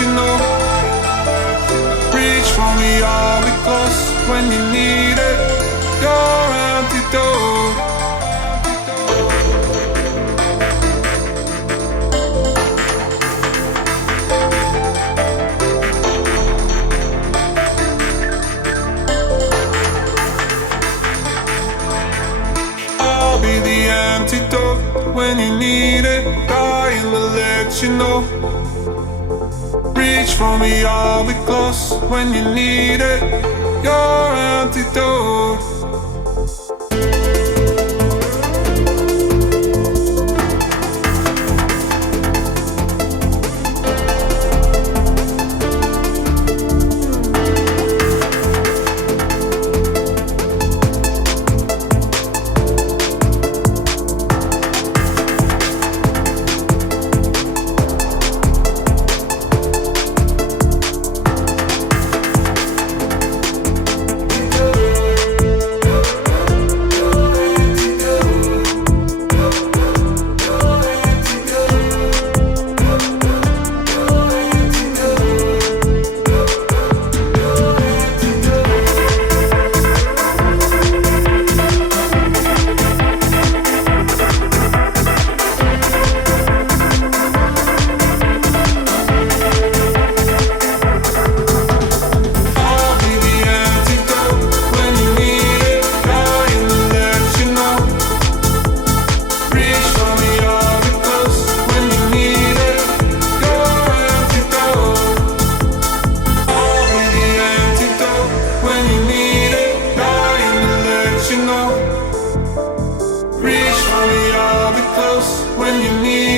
you know. Reach for me, I'll be close when you need it. Your antidote. I'll be the antidote when you need it. Dying to let you know. Reach for me, I'll be close when you need it. Your antidote. Reach for me, I'll be close when you need